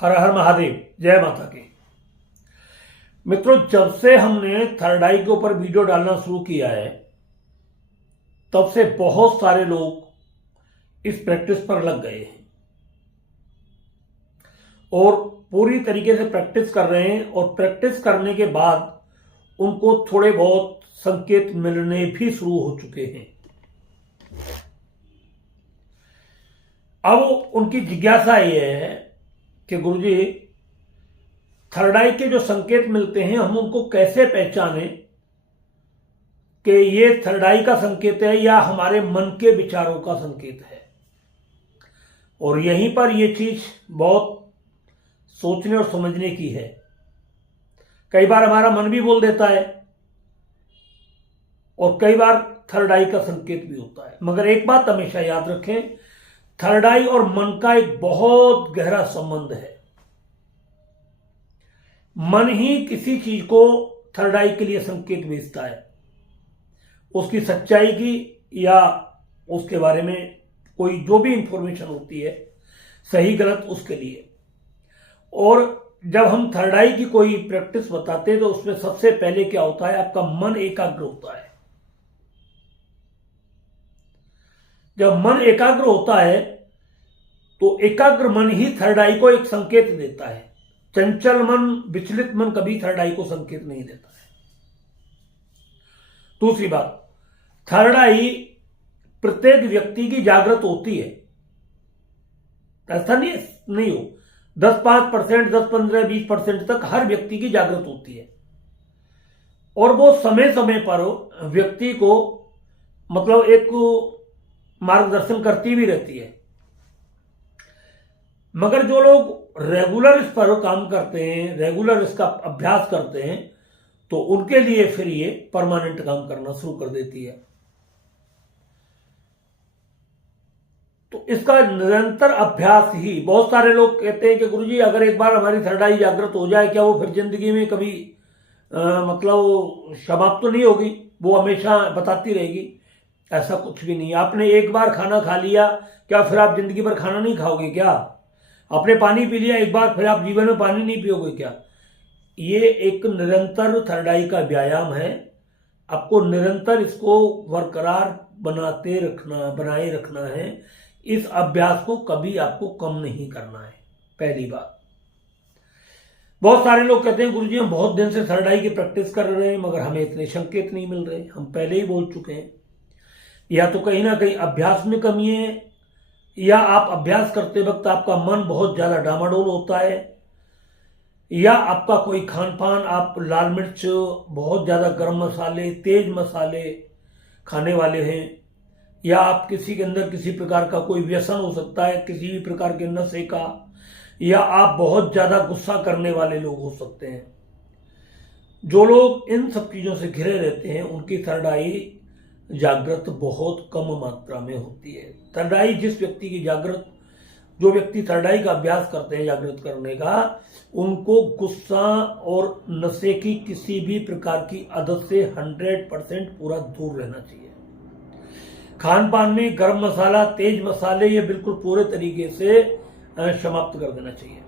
हर हर महादेव, जय माता की। मित्रों, जब से हमने थर्ड आई के ऊपर वीडियो डालना शुरू किया है तब से बहुत सारे लोग इस प्रैक्टिस पर लग गए हैं और पूरी तरीके से प्रैक्टिस कर रहे हैं। और प्रैक्टिस करने के बाद उनको थोड़े बहुत संकेत मिलने भी शुरू हो चुके हैं। अब उनकी जिज्ञासा यह है कि गुरुजी, थर्ड आई के जो संकेत मिलते हैं हम उनको कैसे पहचानें कि ये थर्ड आई का संकेत है या हमारे मन के विचारों का संकेत है। और यहीं पर यह चीज बहुत सोचने और समझने की है। कई बार हमारा मन भी बोल देता है और कई बार थर्ड आई का संकेत भी होता है। मगर एक बात हमेशा याद रखें, थर्ड आई और मन का एक बहुत गहरा संबंध है। मन ही किसी चीज को थर्ड आई के लिए संकेत भेजता है, उसकी सच्चाई की या उसके बारे में कोई जो भी इंफॉर्मेशन होती है, सही गलत, उसके लिए। और जब हम थर्ड आई की कोई प्रैक्टिस बताते हैं तो उसमें सबसे पहले क्या होता है, आपका मन एकाग्र होता है। जब मन एकाग्र होता है तो एकाग्र मन ही थर्ड आई को एक संकेत देता है। चंचल मन, विचलित मन कभी थर्ड आई को संकेत नहीं देता है। दूसरी बात, थर्ड आई प्रत्येक व्यक्ति की जागृत होती है, ऐसा नहीं हो 10-5%, 10-15, 20% तक हर व्यक्ति की जागृत होती है। और वो समय समय पर व्यक्ति को मतलब एक मार्गदर्शन करती भी रहती है। मगर जो लोग रेगुलर इस पर काम करते हैं, रेगुलर इसका अभ्यास करते हैं, तो उनके लिए फिर ये परमानेंट काम करना शुरू कर देती है। तो इसका निरंतर अभ्यास ही, बहुत सारे लोग कहते हैं कि गुरुजी अगर एक बार हमारी थर्ड आई जागृत हो जाए, क्या वो फिर जिंदगी में कभी मतलब समाप्त तो नहीं होगी, वो हमेशा बताती रहेगी? ऐसा कुछ भी नहीं। आपने एक बार खाना खा लिया, क्या फिर आप जिंदगी भर खाना नहीं खाओगे क्या? आपने पानी पी लिया एक बार, फिर आप जीवन में पानी नहीं पियोगे क्या? ये एक निरंतर थर्ड आई का व्यायाम है। आपको निरंतर इसको बरकरार बनाए रखना है। इस अभ्यास को कभी आपको कम नहीं करना है, पहली बात। बहुत सारे लोग कहते हैं गुरुजी हम बहुत दिन से थर्ड आई की प्रैक्टिस कर रहे हैं मगर हमें इतने संकेत नहीं मिल रहे। हम पहले ही बोल चुके हैं, या तो कहीं ना कहीं अभ्यास में कमी है, या आप अभ्यास करते वक्त आपका मन बहुत ज्यादा डामाडोल होता है, या आपका कोई खान पान, आप लाल मिर्च, बहुत ज्यादा गर्म मसाले, तेज मसाले खाने वाले हैं, या आप किसी के अंदर किसी प्रकार का कोई व्यसन हो सकता है, किसी भी प्रकार के नशे का, या आप बहुत ज्यादा गुस्सा करने वाले लोग हो सकते हैं। जो लोग इन सब चीजों से घिरे रहते हैं उनकी थर्ड आई जागृत बहुत कम मात्रा में होती है। थर्ड आई जिस व्यक्ति की जागृत, जो व्यक्ति थर्ड आई का अभ्यास करते हैं जागृत करने का, उनको गुस्सा और नशे की किसी भी प्रकार की आदत से 100% पूरा दूर रहना चाहिए। खान पान में गर्म मसाला, तेज मसाले, ये बिल्कुल पूरे तरीके से समाप्त कर देना चाहिए।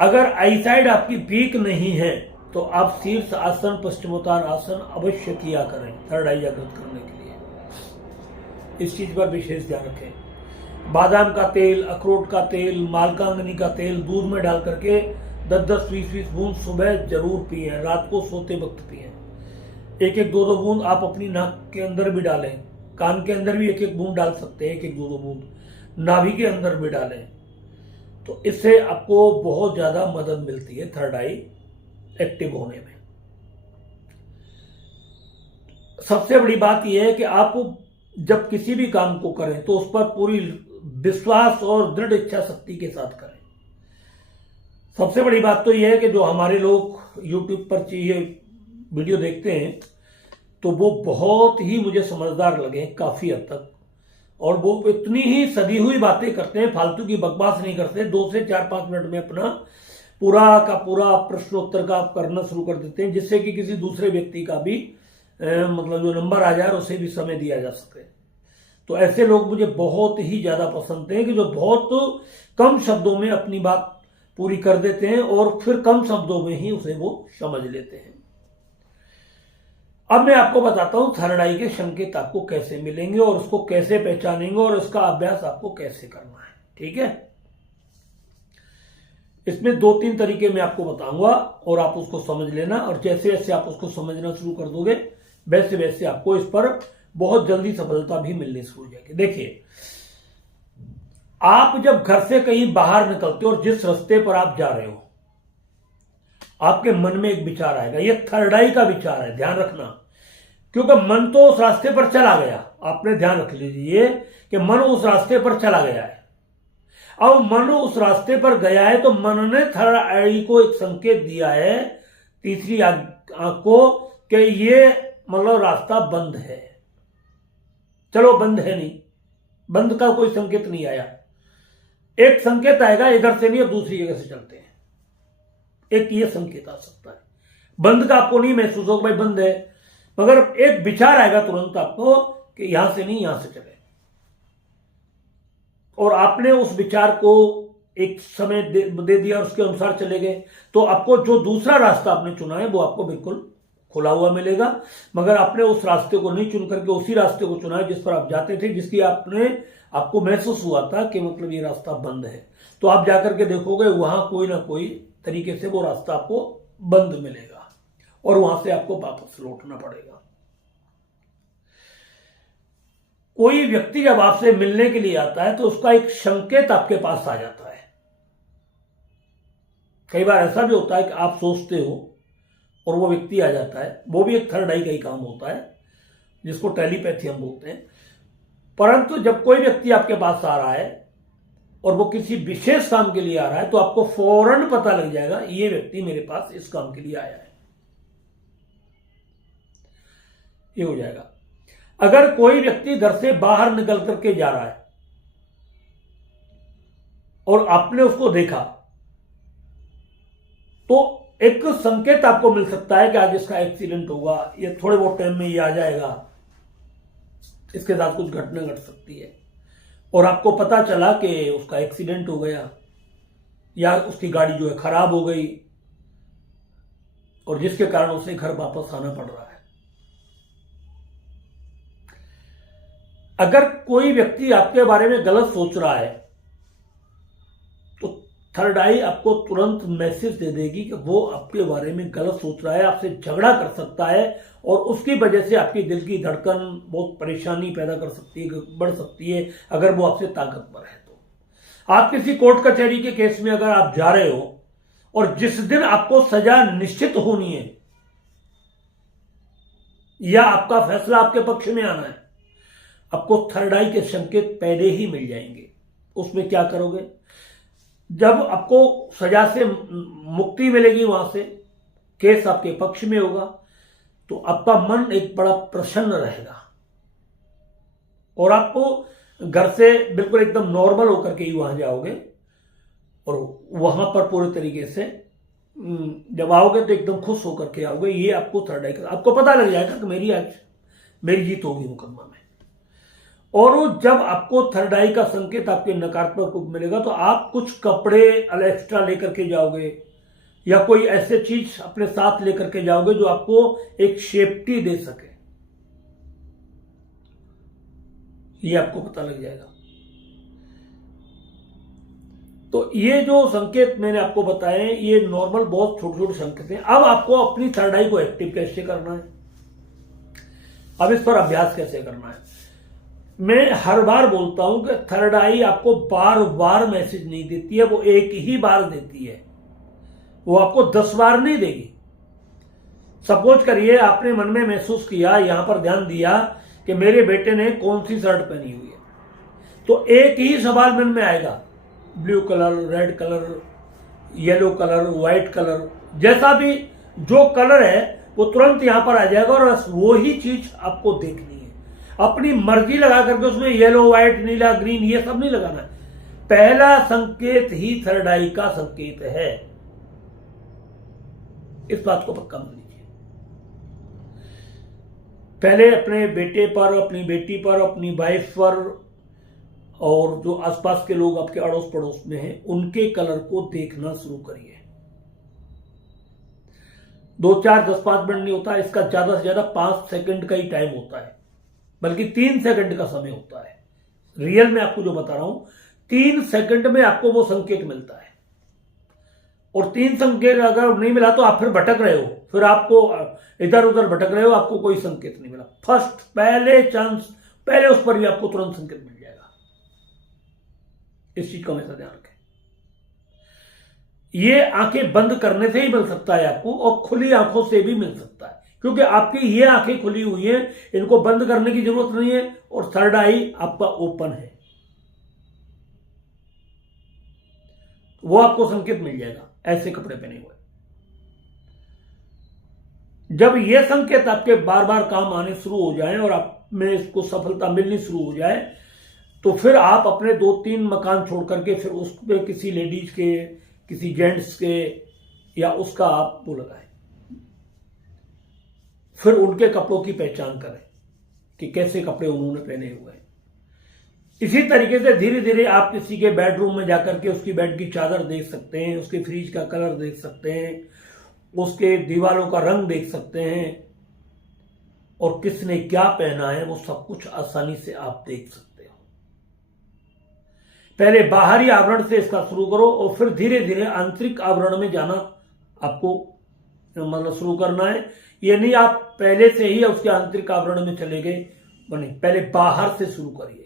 अगर आईसाइड आपकी वीक नहीं है तो आप शीर्ष आसन, पश्चिमोत्तान आसन अवश्य किया करें थर्ड आई जागृत करने के लिए। इस चीज पर विशेष ध्यान रखें। बादाम का तेल, अखरोट का तेल, मालकांगनी का तेल दूध में डाल करके 10-10, 20-20 बूंद सुबह जरूर पिए, रात को सोते वक्त पिए। 1-1, 2-2 बूंद आप अपनी नाक के अंदर भी डालें, कान के अंदर भी 1-1 बूंद डाल सकते हैं, 1-1, 2-2 बूंद नाभि के अंदर भी डालें। तो इससे आपको बहुत ज्यादा मदद मिलती है थर्ड आई एक्टिव होने में। सबसे बड़ी बात यह है कि आप जब किसी भी काम को करें तो उस पर पूरी विश्वास और दृढ़ इच्छा शक्ति के साथ करें। सबसे बड़ी बात तो यह है कि जो हमारे लोग YouTube पर ये वीडियो देखते हैं तो वो बहुत ही मुझे समझदार लगे काफी हद तक, और वो इतनी ही सदी हुई बातें करते हैं, फालतू की बकवास नहीं करते। 2 से 4-5 मिनट में अपना पूरा का पूरा प्रश्नोत्तर का आप करना शुरू कर देते हैं, जिससे कि किसी दूसरे व्यक्ति का भी मतलब जो नंबर आ जाए उसे भी समय दिया जा सके। तो ऐसे लोग मुझे बहुत ही ज्यादा पसंद हैं कि जो बहुत कम शब्दों में अपनी बात पूरी कर देते हैं और फिर कम शब्दों में ही उसे वो समझ लेते हैं। अब मैं आपको बताता हूं थर्ड आई के संकेत आपको कैसे मिलेंगे और उसको कैसे पहचानेंगे और इसका अभ्यास आपको कैसे करना है। ठीक है, इसमें 2-3 तरीके मैं आपको बताऊंगा और आप उसको समझ लेना, और जैसे जैसे आप उसको समझना शुरू कर दोगे वैसे वैसे आपको इस पर बहुत जल्दी सफलता भी मिलनी शुरू हो जाएगी। देखिए, आप जब घर से कहीं बाहर निकलते हो और जिस रास्ते पर आप जा रहे हो, आपके मन में एक विचार आएगा। ये थर्ड आई का विचार है, ध्यान रखना, क्योंकि मन तो उस रास्ते पर चला गया। आपने ध्यान रख लीजिए कि मन उस रास्ते पर चला गया है। अब मन उस रास्ते पर गया है तो मन ने थर्ड आई को एक संकेत दिया है, तीसरी आंख को, कि ये मतलब रास्ता बंद है। चलो बंद है नहीं, बंद का कोई संकेत नहीं आया। एक संकेत आएगा इधर से नहीं, अब दूसरी जगह से चलते हैं, एक ये संकेत आ सकता है। बंद का आपको नहीं महसूस होगा भाई बंद है, मगर एक विचार आएगा तुरंत आपको कि यहां से नहीं यहां से चले, और आपने उस विचार को एक समय दे दिया और उसके अनुसार चले गए, तो आपको जो दूसरा रास्ता आपने चुना है वो आपको बिल्कुल खुला हुआ मिलेगा। मगर आपने उस रास्ते को नहीं चुन करके उसी रास्ते को चुना है जिस पर आप जाते थे, जिसकी आपको महसूस हुआ था कि मतलब ये रास्ता बंद है। तो आप जाकर के देखोगे वहां कोई ना कोई तरीके से वो रास्ता आपको बंद मिलेगा और वहां से आपको वापस लौटना पड़ेगा। कोई व्यक्ति जब आपसे मिलने के लिए आता है तो उसका एक संकेत आपके पास आ जाता है। कई बार ऐसा भी होता है कि आप सोचते हो और वो व्यक्ति आ जाता है, वो भी एक थर्ड आई का ही काम होता है, जिसको टेलीपैथी हम बोलते हैं। परंतु जब कोई व्यक्ति आपके पास आ रहा है और वो किसी विशेष काम के लिए आ रहा है तो आपको फौरन पता लग जाएगा ये व्यक्ति मेरे पास इस काम के लिए आया है, ये हो जाएगा। अगर कोई व्यक्ति घर से बाहर निकल करके जा रहा है और आपने उसको देखा तो एक संकेत आपको मिल सकता है कि आज इसका एक्सीडेंट होगा, ये थोड़े बहुत टाइम में ये आ जाएगा, इसके साथ कुछ घटना घट सकती है, और आपको पता चला कि उसका एक्सीडेंट हो गया या उसकी गाड़ी जो है खराब हो गई और जिसके कारण उसे घर वापस आना पड़ रहा है। अगर कोई व्यक्ति आपके बारे में गलत सोच रहा है तो थर्ड आई आपको तुरंत मैसेज दे देगी कि वो आपके बारे में गलत सोच रहा है, आपसे झगड़ा कर सकता है और उसकी वजह से आपकी दिल की धड़कन बहुत परेशानी पैदा कर सकती है, बढ़ सकती है। अगर वो आपसे ताकतवर है तो आप किसी कोर्ट कचहरी के केस में अगर आप जा रहे हो और जिस दिन आपको सजा निश्चित होनी है या आपका फैसला आपके पक्ष में आना है, आपको थर्ड आई के संकेत पहले ही मिल जाएंगे। उसमें क्या करोगे? जब आपको सजा से मुक्ति मिलेगी, वहां से केस आपके पक्ष में होगा, तो आपका मन एक बड़ा प्रसन्न रहेगा और आपको घर से बिल्कुल एकदम नॉर्मल होकर के ही वहां जाओगे और वहां पर पूरे तरीके से जब आओगे तो एकदम खुश होकर के आओगे। ये आपको थर्ड आई का आपको पता लग जाएगा कि मेरी जीत होगी मुकदमा में। और जब आपको थर्ड आई का संकेत आपके नकारात्मक रूप मिलेगा तो आप कुछ कपड़े एक्स्ट्रा लेकर के जाओगे या कोई ऐसे चीज अपने साथ लेकर के जाओगे जो आपको एक सेफ्टी दे सके, ये आपको पता लग जाएगा। तो ये जो संकेत मैंने आपको बताए ये नॉर्मल बहुत छोटे छोटे संकेत हैं। अब आपको अपनी थर्ड आई को एक्टिव कैसे करना है, अब इस पर अभ्यास कैसे करना है। मैं हर बार बोलता हूं कि थर्ड आई आपको बार बार मैसेज नहीं देती है, वो एक ही बार देती है, वो आपको 10 बार नहीं देगी। सपोज करिए आपने मन में महसूस किया, यहां पर ध्यान दिया कि मेरे बेटे ने कौन सी शर्ट पहनी हुई है, तो एक ही सवाल मन में आएगा, blue colour, red colour, yellow colour, white colour, जैसा भी जो कलर है वो तुरंत यहां पर आ जाएगा और वो ही चीज आपको देखनी है। अपनी मर्जी लगा करके उसमें येलो, व्हाइट, नीला, ग्रीन ये सब नहीं लगाना है। पहला संकेत ही थर्ड आई का संकेत है, इस बात को पक्का मान लीजिए। पहले अपने बेटे पर, अपनी बेटी पर, अपनी वाइफ पर और जो आसपास के लोग आपके अड़ोस पड़ोस में हैं उनके कलर को देखना शुरू करिए। 2, 4, 10, 5 मिनट नहीं होता, इसका ज्यादा से ज्यादा 5 सेकंड का ही टाइम होता है, बल्कि 3 सेकंड का समय होता है। रियल में आपको जो बता रहा हूं, 3 सेकंड में आपको वो संकेत मिलता है। और 3 संकेत अगर नहीं मिला तो आप फिर भटक रहे हो, फिर आपको इधर उधर भटक रहे हो, आपको कोई संकेत नहीं मिला। फर्स्ट पहले चांस, पहले उस पर भी आपको तुरंत संकेत मिल जाएगा। इस चीज का हमेशा ध्यान रखें। ये आंखें बंद करने से ही मिल सकता है आपको, और खुली आंखों से भी मिल सकता है, क्योंकि आपकी ये आंखें खुली हुई हैं, इनको बंद करने की जरूरत नहीं है, और थर्ड आई आपका ओपन है, वो आपको संकेत मिल जाएगा ऐसे कपड़े पहने हुए। जब ये संकेत आपके बार बार काम आने शुरू हो जाएं और आप में इसको सफलता मिलनी शुरू हो जाए, तो फिर आप अपने 2-3 मकान छोड़ करके फिर उस पर किसी लेडीज के, किसी जेंट्स के या उसका आप वो लगाएं, फिर उनके कपड़ों की पहचान करें कि कैसे कपड़े उन्होंने पहने हुए हैं। इसी तरीके से धीरे धीरे आप किसी के बेडरूम में जाकर के उसकी बेड की चादर देख सकते हैं, उसके फ्रिज का कलर देख सकते हैं, उसके दीवारों का रंग देख सकते हैं, और किसने क्या पहना है वो सब कुछ आसानी से आप देख सकते हो। पहले बाहरी आवरण से इसका शुरू करो, और फिर धीरे धीरे आंतरिक आवरण में जाना आपको मतलब शुरू करना है। ये नहीं आप पहले से ही उसके आंतरिक आवरण में चले गए, नहीं, पहले बाहर से शुरू करिए।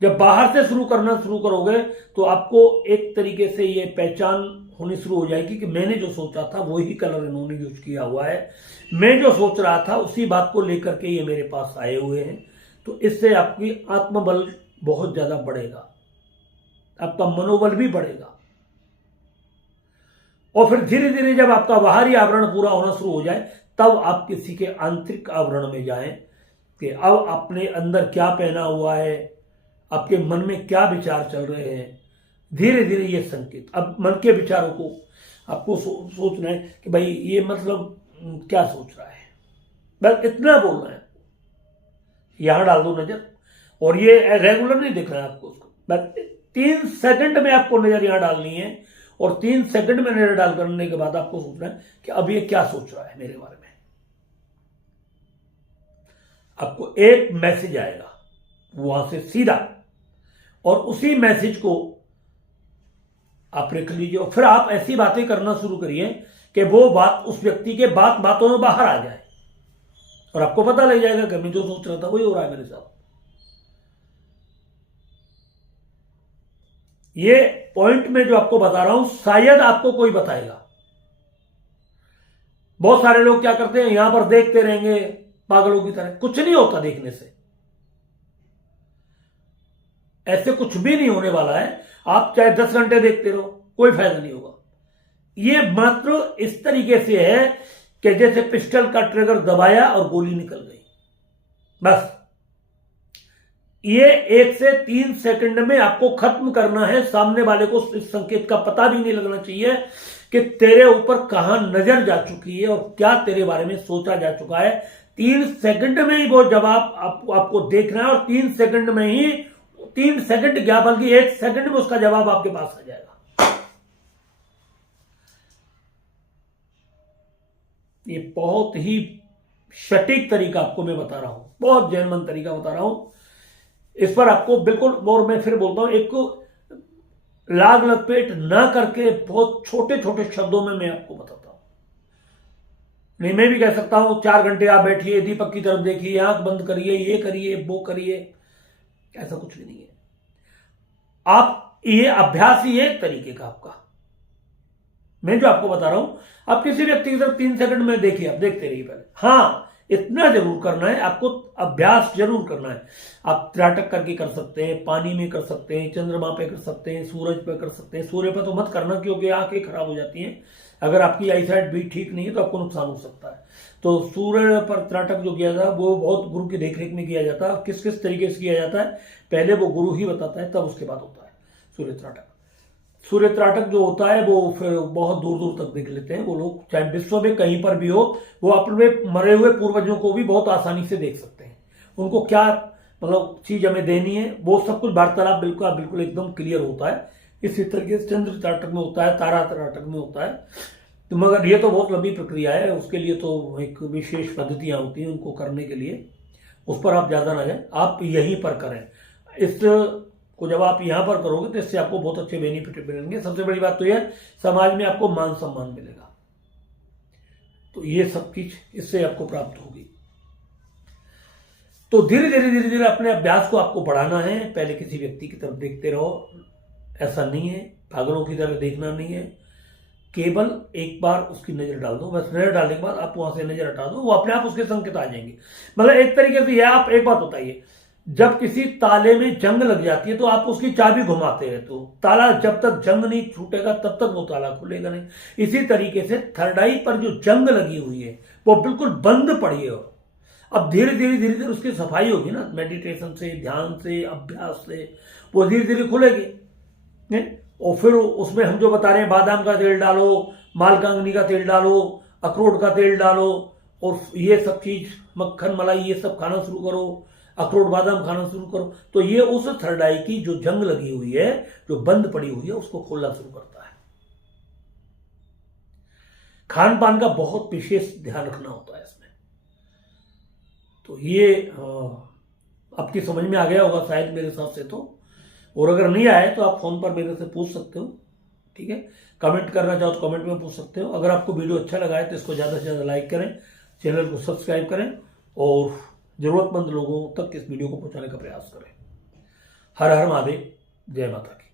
जब बाहर से शुरू करना शुरू करोगे तो आपको एक तरीके से ये पहचान होनी शुरू हो जाएगी कि मैंने जो सोचा था वही कलर इन्होंने यूज किया हुआ है, मैं जो सोच रहा था उसी बात को लेकर के ये मेरे पास आए हुए हैं। तो इससे आपकी आत्मबल बहुत ज्यादा बढ़ेगा, आपका मनोबल भी बढ़ेगा। और फिर धीरे धीरे जब आपका बाहरी आवरण पूरा होना शुरू हो जाए, तब आप किसी के आंतरिक आवरण में जाएं कि अब अपने अंदर क्या पहना हुआ है, आपके मन में क्या विचार चल रहे हैं। धीरे धीरे ये संकेत, अब मन के विचारों को आपको सोचना है कि भाई ये मतलब क्या सोच रहा है, बस इतना बोलना है। यहां डाल दो नजर, और ये रेगुलर नहीं दिख रहा है आपको, उसको बस 3 सेकंड में आपको नजर यहां डालनी है, और 3 सेकंड में नजर डाल करने के बाद आपको सोचना है कि अब ये क्या सोच रहा है मेरे बारे में। आपको एक मैसेज आएगा वहां से सीधा, और उसी मैसेज को आप लिख लीजिए, और फिर आप ऐसी बातें करना शुरू करिए कि वो बात उस व्यक्ति के बातों में बाहर आ जाए, और आपको पता लग जाएगा कि मैं जो सोच रहा था वही हो रहा है मेरे साथ। ये पॉइंट में जो आपको बता रहा हूं शायद आपको कोई बताएगा। बहुत सारे लोग क्या करते हैं, यहां पर देखते रहेंगे पागलों की तरह। कुछ नहीं होता देखने से, ऐसे कुछ भी नहीं होने वाला है। आप चाहे 10 घंटे देखते रहो, कोई फायदा नहीं होगा। ये मात्र इस तरीके से है कि जैसे पिस्टल का ट्रिगर दबाया और गोली निकल गई, बस। ये 1 से 3 सेकंड में आपको खत्म करना है। सामने वाले को इस संकेत का पता भी नहीं लगना चाहिए कि तेरे ऊपर कहां नजर जा चुकी है और क्या तेरे बारे में सोचा जा चुका है। 3 सेकंड में ही वो जवाब आपको देखना है, और 3 सेकंड में ही, 3 सेकंड क्या बल्कि 1 सेकंड में उसका जवाब आपके पास आ जाएगा। ये बहुत ही सटीक तरीका आपको मैं बता रहा हूं, बहुत जैनमन तरीका बता रहा हूं। इस पर आपको बिल्कुल, और मैं फिर बोलता हूं, एक लाग लपेट ना करके बहुत छोटे छोटे शब्दों में मैं आपको बताता हूं। नहीं, मैं भी कह सकता हूं 4 घंटे आप बैठिए, दीपक की तरफ देखिए, आंख बंद करिए, ये करिए वो करिए, ऐसा कुछ भी नहीं है। आप ये अभ्यास ही एक तरीके का आपका, मैं जो आपको बता रहा हूं, आप किसी व्यक्ति की तरफ 3 सेकंड में देखिए, आप देखते रहिए पहले। हाँ, इतना जरूर करना है आपको, अभ्यास जरूर करना है। आप त्राटक करके कर सकते हैं, पानी में कर सकते हैं, चंद्रमा पे कर सकते हैं, सूरज पे कर सकते हैं। सूर्य पे तो मत करना, क्योंकि आंखें खराब हो जाती हैं। अगर आपकी आईसाइट भी ठीक नहीं है तो आपको नुकसान हो सकता है। तो सूर्य पर त्राटक जो किया जाता है वो बहुत गुरु की देखरेख में किया जाता है। किस किस तरीके से किया जाता है पहले वो गुरु ही बताता है, तब उसके बाद होता है सूर्य त्राटक। सूर्य त्राटक जो होता है वो फिर बहुत दूर दूर तक देख लेते हैं वो लोग, चाहे विश्व में कहीं पर भी हो, वो अपने मरे हुए पूर्वजों को भी बहुत आसानी से देख सकते हैं। उनको क्या मतलब चीज हमें देनी है वो सब कुछ वार्तालाप बिल्कुल बिल्कुल एकदम क्लियर होता है। इसी तरीके से चंद्र त्राटक में होता है, तारा त्राटक में होता है। तो मगर ये तो बहुत लंबी प्रक्रिया है, उसके लिए तो एक विशेष पद्धतियां होती हैं उनको करने के लिए, उस पर आप ज्यादा ना जाए, आप यहीं पर करें। इस को जब आप यहां पर करोगे तो इससे आपको बहुत अच्छे बेनिफिट मिलेंगे। सबसे बड़ी बात तो यह समाज में आपको मान सम्मान मिलेगा, तो ये सब चीज इससे आपको प्राप्त होगी। तो धीरे धीरे अपने अभ्यास को आपको बढ़ाना है। पहले किसी व्यक्ति की तरफ देखते रहो, ऐसा नहीं है, पागलों की तरह देखना नहीं है, केवल एक बार उसकी नजर डाल दो, बस नजर डालने के बाद आप वहां से नजर हटा दो, वो अपने आप उसके संकेत आ जाएंगे। मतलब एक तरीके से यह, आप एक बात बताइए, जब किसी ताले में जंग लग जाती है तो आप उसकी चाबी घुमाते हैं, तो ताला जब तक जंग नहीं छूटेगा तब तक वो ताला खुलेगा नहीं। इसी तरीके से थर्ड आई पर जो जंग लगी हुई है वो बिल्कुल बंद पड़ी है, अब धीरे धीरे उसकी सफाई होगी ना, मेडिटेशन से, ध्यान से, अभ्यास से वो धीरे धीरे खुलेगी। और फिर उसमें हम जो बता रहे हैं, बादाम का तेल डालो, मालकांगनी का तेल डालो, अखरोट का तेल डालो, और ये सब चीज मक्खन मलाई ये सब खाना शुरू करो, अखरोट बादाम खाना शुरू करो, तो ये उस थर्ड आई की जो जंग लगी हुई है, जो बंद पड़ी हुई है, उसको खोलना शुरू करता है। खान पान का बहुत विशेष ध्यान रखना होता है इसमें। तो ये आपकी समझ में आ गया होगा शायद मेरे हिसाब से तो, और अगर नहीं आए तो आप फोन पर मेरे से पूछ सकते हो, ठीक है। कमेंट करना चाहो तो कमेंट में पूछ सकते हो। अगर आपको वीडियो अच्छा लगा है तो इसको ज़्यादा से ज़्यादा लाइक करें, चैनल को सब्सक्राइब करें, और ज़रूरतमंद लोगों तक इस वीडियो को पहुंचाने का प्रयास करें। हर हर महादेव, जय माता की।